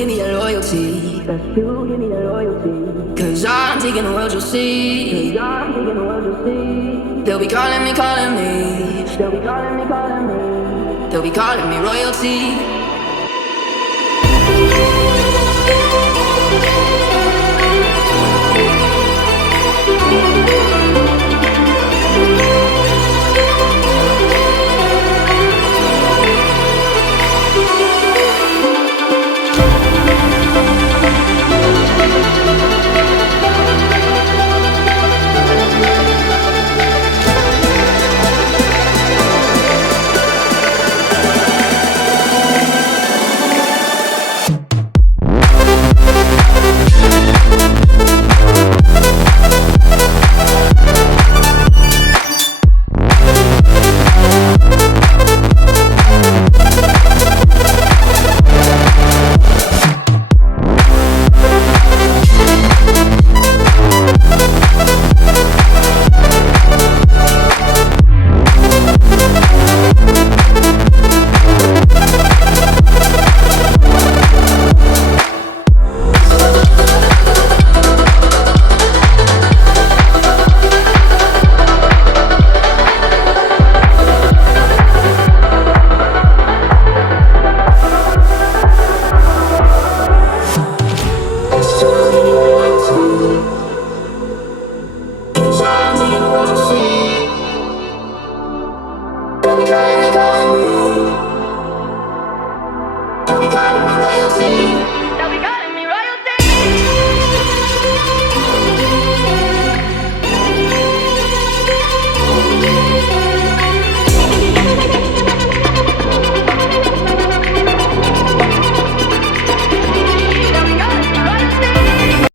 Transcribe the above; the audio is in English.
give me that loyalty. That's you, give me that loyalty. Cause I'm taking the world, you'll see. Cause I'm taking the world, you'll see. They'll be calling me, calling me. They'll be calling me, calling me. They'll be calling me royalty.